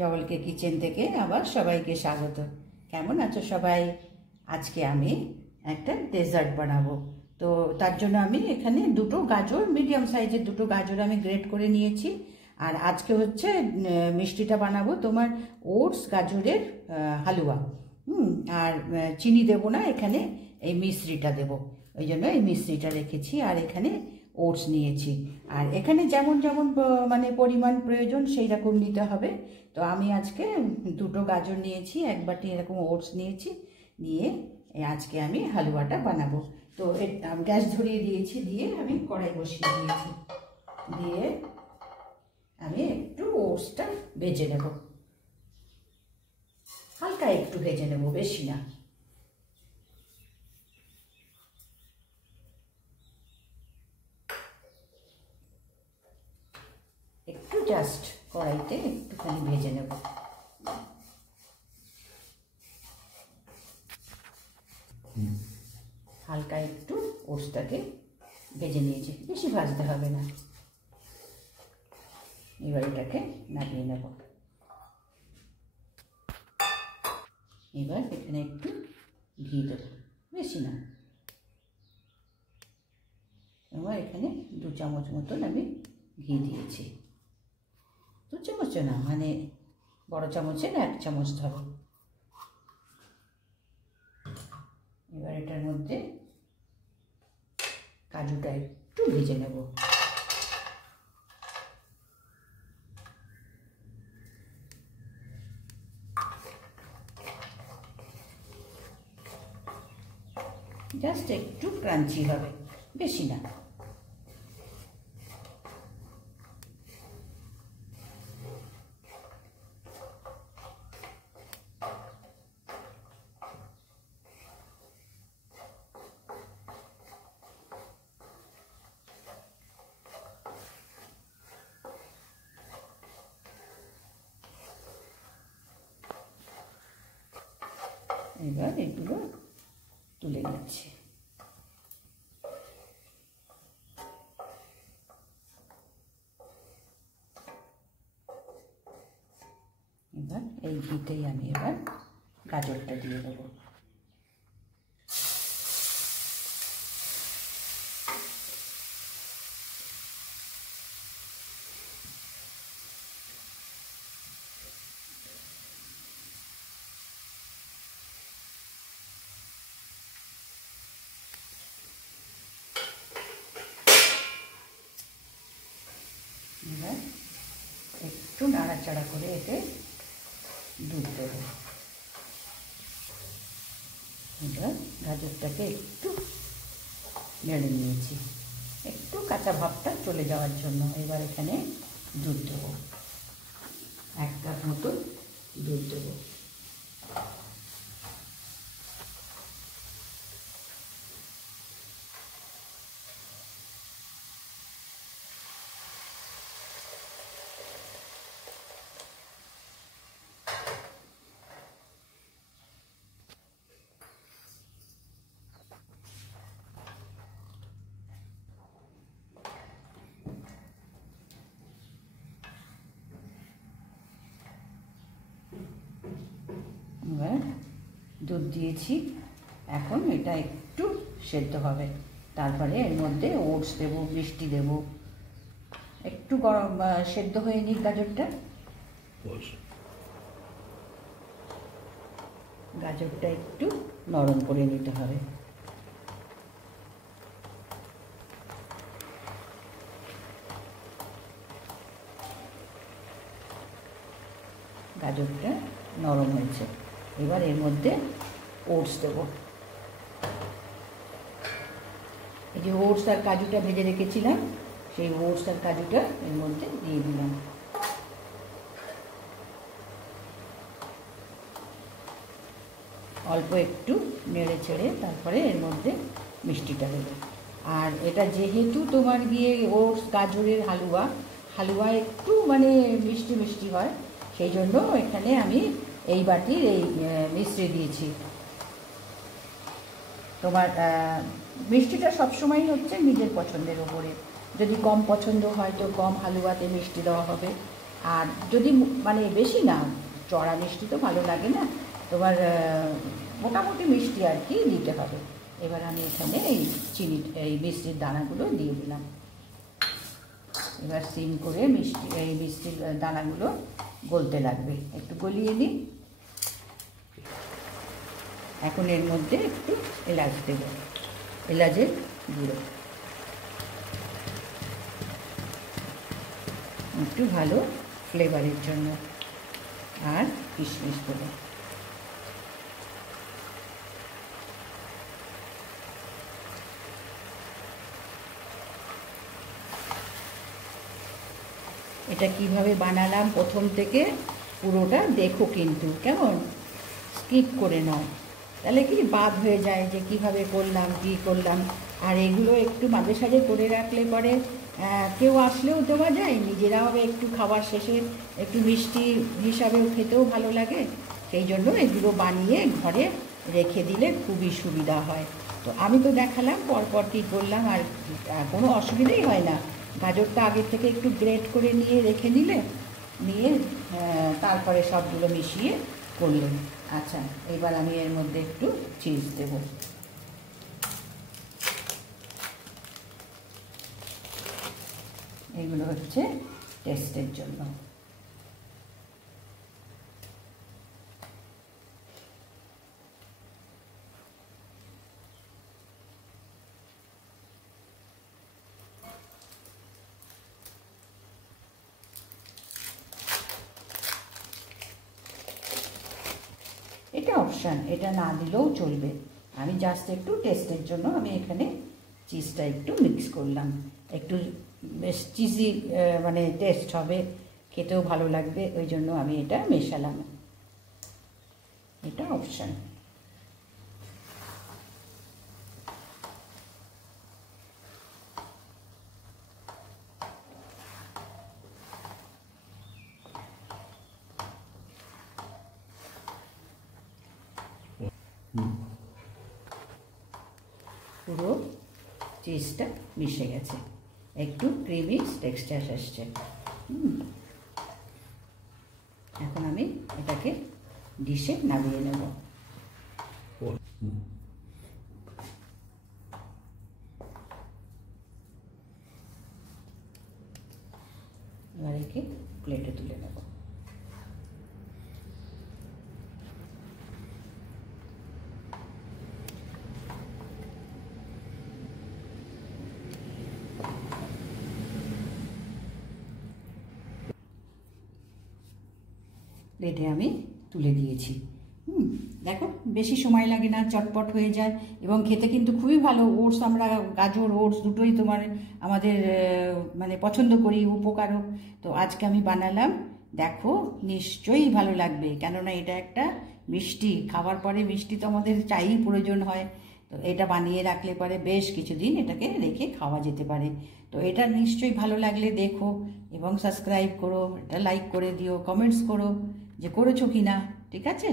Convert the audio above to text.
জবলকে kitchen থেকে আবার সবাইকে স্বাগত। কেমন আছো সবাই? আজকে আমি একটা ডেজার্ট বানাবো। তো তার জন্য আমি এখানে দুটো গাজর, মিডিয়াম সাইজের দুটো গাজর আমি গ্রেট করে নিয়েছি। আর আজকে হচ্ছে মিষ্টিটা বানাবো তোমার ওটস গাজরের হালুয়া। আর চিনি দেবো না, এখানে এই মিশ্রিটা দেবো, ওই জন্য এই মিশ্রিটা রেখেছি। আর এখানে ওটস নিয়েছি। আর এখানে যেমন যেমন মানে পরিমাণ প্রয়োজন সেই রকম নিতে হবে। তো আমি আজকে দুটো গাজর নিয়েছি, এক বাটি এরকম ওটস নিয়েছি, নিয়ে আজকে আমি হালুয়াটা বানাবো। তো গ্যাস ধরিয়ে দিয়েছি, দিয়ে আমি কড়াই বসিয়ে দিয়েছি, দিয়ে আমি একটু ওটসটা ভেজে নেব, হালকা একটু ভেজে নেব, বেশি না। একটু জাস্ট কড়াইতে একটুখানি ভেজে নেব। হালকা একটু ওটসটাকে ভেজে নিয়েছি, বেশি ভাজতে হবে না। এবার এটাকে নামিয়ে নেব। এবার এখানে একটু ঘি দেবো, বেশি না। এবার এখানে 2 চামচ মতন আমি ঘি দিয়েছি। 2 চামচ না, মানে বড় চামচের 1 চামচ ধরো। এবার এটার মধ্যে কাজুটা একটু ভেজে নেব। জাস্ট একটু ক্রাঞ্চি হবে, বেশি না। এবার এগুলো তুলে নিচ্ছি। এবার এই ঘিতেই আমি এবার গাজরটা দিয়ে দেবো। এবার একটু নাড়াচাড়া করে এতে দুধ দেবো। এবার গাজরটাকে একটু নেড়ে নিয়েছি, একটু কাঁচা ভাবটা চলে যাওয়ার জন্য। এবার এখানে দুধ দেবো, 1 কাপ মতো দুধ দেবো। এবার দুধ দিয়েছি, এখন এটা একটু সেদ্ধ হবে। তারপরে এর মধ্যে ওটস দেবো, মিষ্টি দেবো। একটু গরম সেদ্ধ হয়ে নিক গাজরটা। গাজরটা একটু নরম করে নিতে হবে। গাজরটা নরম হয়েছে, এবার এর মধ্যে ওটস দেবো। এই যে ওটস আর কাজুটা ভেজে রেখেছিলাম, সেই ওটস আর কাজুটা এর মধ্যে দিয়ে দিলাম। অল্প একটু নেড়ে ছেড়ে তারপরে এর মধ্যে মিষ্টিটা দেবো। আর এটা যেহেতু তোমার গিয়ে ওটস গাজরের হালুয়া একটু মানে মিষ্টি মিষ্টি হয়, সেই জন্য এখানে আমি এই বাটির এই মিশ্রি দিয়েছি। তোমার মিষ্টিটা সবসময় হচ্ছে নিজের পছন্দের ওপরে। যদি কম পছন্দ হয় তো কম হালুয়াতে মিষ্টি দেওয়া হবে, আর যদি মানে বেশি না, চড়া মিষ্টি তো ভালো লাগে না, তোমার মোটামুটি মিষ্টি আর কি দিতে হবে। এবার আমি এখানে এই মিষ্টির দানাগুলো দিয়ে দিলাম। এবার সিম করে এই মিষ্টির দানাগুলো গলতে লাগবে, একটু গলিয়ে নিই। এখন এর মধ্যে একটু এলাচ দেব, এলাচের গুঁড়ো, একটু ভালো ফ্লেভারের জন্য, আর কিশমিশ দেবো। এটা কিভাবে বানালাম প্রথম থেকে পুরোটা দেখো কিন্তু, কেমন? স্কিপ করে নাও, তাহলে কি বাদ হয়ে যায় যে কিভাবে করলাম কী করলাম। আর এগুলো একটু মাঝে সাঝে করে রাখলে পরে কেউ আসলেও দেওয়া যায়, নিজেরাও একটু খাবার শেষে একটু মিষ্টি হিসাবেও খেতেও ভালো লাগে। সেই জন্য এগুলো বানিয়ে ঘরে রেখে দিলে খুবই সুবিধা হয়। তো আমি তো দেখালাম পরপর কী করলাম, আর কোনো অসুবিধাই হয় না। গাজরটা আগের থেকে একটু গ্রেট করে নিয়ে রেখে নিয়ে তারপরে সবগুলো মিশিয়ে করলেন। আচ্ছা, এবার আমি এর মধ্যে একটু চিজ দেব। এগুলো হচ্ছে টেস্টের জন্য। এটা অপশান, এটা না দিলেও চলবে। আমি জাস্ট একটু টেস্টের জন্য আমি এখানে চিজটা একটু মিক্স করলাম, একটু বেশ চিজি মানে টেস্ট হবে, খেতেও ভালো লাগবে, ওই জন্য আমি এটা মেশালাম। এটা অপশান। পুরো চিজটা মিশে গেছে, একটু ক্রিমি টেক্সচার আসছে। এখন আমি এটাকে ডিশে নামিয়ে নেব। এবার একে প্লেটে তুলে নেব। প্লেটে আমি তুলে দিয়েছি। দেখো, বেশি সময় লাগে না, চটপট হয়ে যায় এবং খেতে কিন্তু খুবই ভালো। ওটস, আমরা গাজর ওটস দুটোই আমাদের মানে পছন্দ করি, উপকারক। তো আজকে আমি বানালাম, দেখো নিশ্চয়ই ভালো লাগবে, কেননা এটা একটা মিষ্টি, খাবার পরে মিষ্টি তো আমাদের চাইই প্রয়োজন হয়। তো এটা বানিয়ে রাখলে পরে বেশ কিছুদিন এটাকে রেখে খাওয়া যেতে পারে। তো এটা নিশ্চয়ই ভালো লাগলে দেখো এবং সাবস্ক্রাইব করো, এটা লাইক করে দিও, কমেন্টস করো যে করেছো কি না। ঠিক আছে?